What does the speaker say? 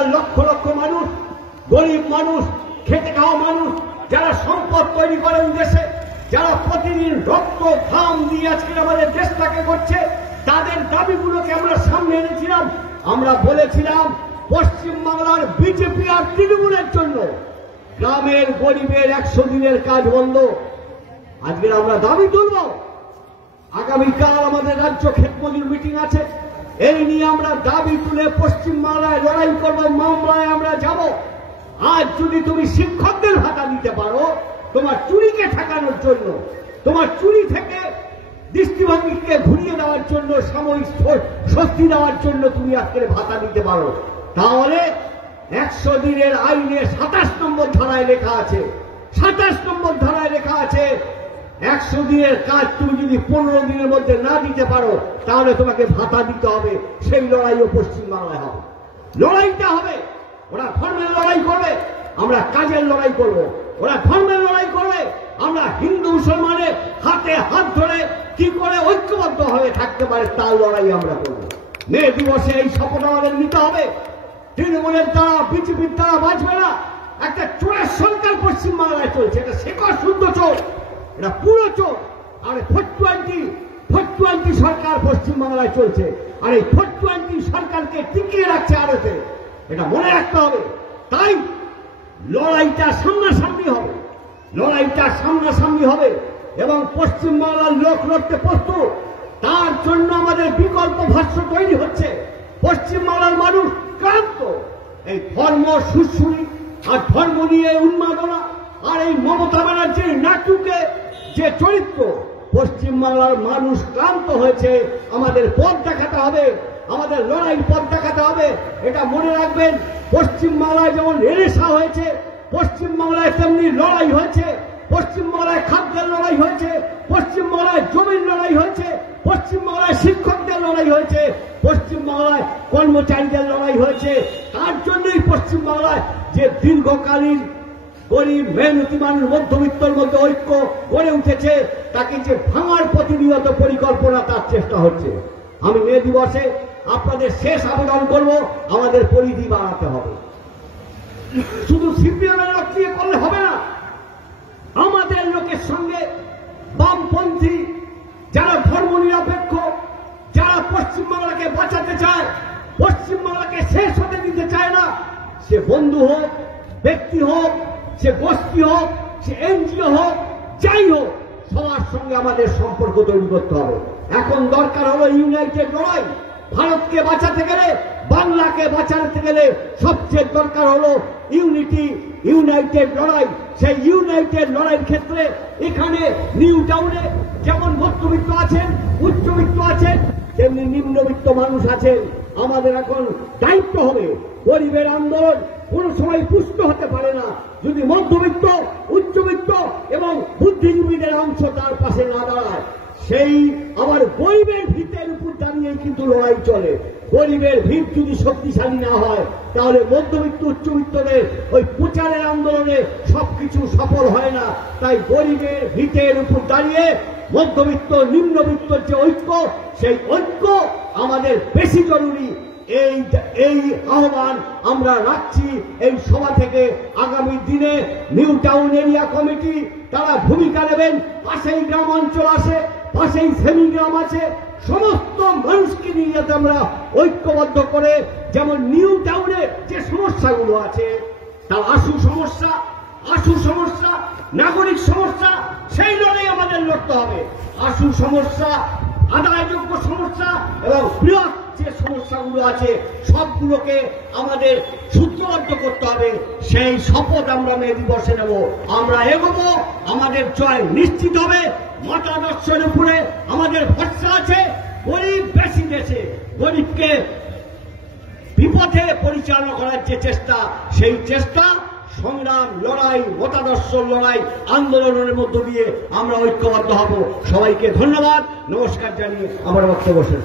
বাংলার লক্ষ লক্ষ মানুষ, গরিব মানুষ, খেটে খাওয়া মানুষ, যারা সম্পদ তৈরি করেন দেশে, যারা প্রতিদিন রক্ত ঘাম দিয়ে আজকে আমাদের দেশটাকে করছে, তাদের দাবিগুলোকে আমরা সামনে এনেছিলাম। আমরা বলেছিলাম পশ্চিমবাংলার বিজেপি আর তৃণমূলের জন্য গ্রামের গরিবের 100 দিনের কাজ বন্ধ। আজকে আমরা দাবি তুলব। আগামীকাল আমাদের রাজ্য ক্ষেতমজুর মিটিং আছে, এই নিয়ে আমরা দাবি তুলে পশ্চিমবাংলায় লড়াই করব, মামলায় আমরা যাব। আজ যদি তুমি শিক্ষকদের ভাতা দিতে পারো, তোমার চুরিকে ঠেকানোর জন্য, তোমার চুরি থেকে দৃষ্টিভঙ্গিকে ঘুরিয়ে দেওয়ার জন্য, সাময়িক স্বস্তি দেওয়ার জন্য তুমি আজকের ভাতা দিতে পারো, তাহলে 100 দিনের আইনে 27 নম্বর ধারায় লেখা আছে, 27 নম্বর ধারায় লেখা আছে 100 দিনের কাজ তুমি যদি 15 দিনের মধ্যে না দিতে পারো, তাহলে তোমাকে ভাতা দিতে হবে। সেই লড়াইও পশ্চিমবাংলায় হবে। লড়াইটা হবে, ওরা ধর্মের লড়াই করবে, আমরা কাজের লড়াই করব। ওরা ধর্মের লড়াই করবে, আমরা হিন্দু মুসলমানের হাতে হাত ধরে কি করে ঐক্যবদ্ধ হয়ে থাকতে পারে তার লড়াই আমরা করব। মে দিবসে এই শপথ আমাদের নিতে হবে। তৃণমূলের দ্বারা, বিজেপির দ্বারা বাঁচবে না। একটা চোরের সরকার পশ্চিমবাংলায় চলছে, এটা শেখর শুদ্ধ চোর, এটা পুরো চোর। আর 420 সরকার পশ্চিমবাংলায় চলছে, আর এই 420 সরকারকে টিকিয়ে রাখছে আরতে, এটা মনে রাখতে হবে। তাই লড়াইটা সামনাসামনি হবে, লড়াইটা সামনাসামনি হবে এবং পশ্চিমবাংলার লোক লড়তে প্রস্তুত। তার জন্য আমাদের বিকল্প ভাষ্য তৈরি হচ্ছে। পশ্চিমবাংলার মানুষ ক্লান্ত। এই ধর্ম সুশ্রী আর ধর্ম নিয়ে উন্মাদনা আর এই মমতা ব্যানার্জির নাটুকে যে চরিত্র, পশ্চিমবাংলার মানুষ ক্লান্ত হয়েছে। আমাদের পথ দেখাতে হবে, আমাদের লড়াই পথ দেখাতে হবে। এটা মনে রাখবেন, পশ্চিমবাংলায় যেমন রেনেসা হয়েছে, পশ্চিমবাংলায় তেমনি লড়াই হয়েছে। পশ্চিমবাংলায় খাদ্যের লড়াই হয়েছে, পশ্চিমবাংলায় জমির লড়াই হয়েছে, পশ্চিমবাংলায় শিক্ষকদের লড়াই হয়েছে, পশ্চিমবাংলায় কর্মচারীদের লড়াই হয়েছে। তার জন্যই পশ্চিমবাংলায় যে দীর্ঘকালীন গরিব মেহনতি মানুষ, মধ্যবিত্তর মধ্যে ঐক্য গড়ে উঠেছে, তাকে যে ভাঙার প্রতিনিয়ত পরিকল্পনা, তার চেষ্টা হচ্ছে। আমি মে দিবসে আপনাদের শেষ আবেদন করব, আমাদের পরিধি বাড়াতে হবে। শুধু সিপিএমের লোক দিয়ে করলে হবে না, আমাদের লোকের সঙ্গে বামপন্থী যারা ধর্ম নিরপেক্ষ, যারা পশ্চিমবাংলাকে বাঁচাতে চায়, পশ্চিমবাংলাকে শেষ হতে দিতে চায় না, সে বন্ধু হোক, ব্যক্তি হোক, সে গোষ্ঠী হোক, সে এনজিও হোক, যাই হোক, সবার সঙ্গে আমাদের সম্পর্ক তৈরি করতে হবে। এখন দরকার হলো ইউনাইটেড লড়াই। ভারতকে বাঁচাতে গেলে, বাংলাকে বাঁচাতে গেলে সবচেয়ে দরকার হলো ইউনাইটেড লড়াই। সেই ইউনাইটেড লড়াইয়ের ক্ষেত্রে এখানে নিউ টাউনে যেমন মধ্যবিত্ত আছেন, উচ্চবিত্ত আছেন, তেমনি নিম্নবিত্ত মানুষ আছেন। আমাদের এখন দায়িত্ব হবে, গরিবের আন্দোলন কোন সময় পুষ্ট হতে পারে না যদি মধ্যবিত্ত, উচ্চবিত্ত এবং বুদ্ধিজীবীদের অংশ তার পাশে না দাঁড়ায়। সেই আবার গরিবের ভিতের উপর দাঁড়িয়ে কিন্তু লড়াই চলে। গরিবের ভিত যদি শক্তিশালী না হয়, তাহলে মধ্যবিত্ত, উচ্চবিত্তদের ওই প্রচারের আন্দোলনে সবকিছু সফল হয় না। তাই গরিবের ভিতের উপর দাঁড়িয়ে মধ্যবিত্ত, নিম্নবিত্তর যে ঐক্য, সেই ঐক্য আমাদের বেশি জরুরি। এই আহ্বান আমরা রাখছি এই সভা থেকে। আগামী দিনে নিউ টাউন এরিয়া কমিটি তারা ভূমিকা নেবেন। পাশেই গ্রাম অঞ্চল আছে, পাশেই সেমি গ্রাম আছে, সমস্ত মানুষকে নিয়ে যাতে আমরা ঐক্যবদ্ধ করে, যেমন নিউ টাউনের যে সমস্যাগুলো আছে, তার আশু সমস্যা, নাগরিক সমস্যা, সেই লড়াই আমাদের লড়তে হবে। আশু সমস্যা, আদায়যোগ্য সমস্যা এবং বৃহৎ যে সমস্যাগুলো আছে, সবগুলোকে আমাদের সূত্রবদ্ধ করতে হবে। সেই শপথ আমরা মে দিবসে নেব। আমরা এগোবো, আমাদের জয় নিশ্চিত হবে। মতাদর্শের উপরে আমাদের ভরসা আছে। গরিব বেশি দেশে, গরিবকে বিপথে পরিচালনা করার যে চেষ্টা, সেই চেষ্টা, সংগ্রাম, লড়াই, মতাদর্শ লড়াই, আন্দোলনের মধ্য দিয়ে আমরা ঐক্যবদ্ধ হব। সবাইকে ধন্যবাদ, নমস্কার জানিয়ে আমার বক্তব্য শেষ।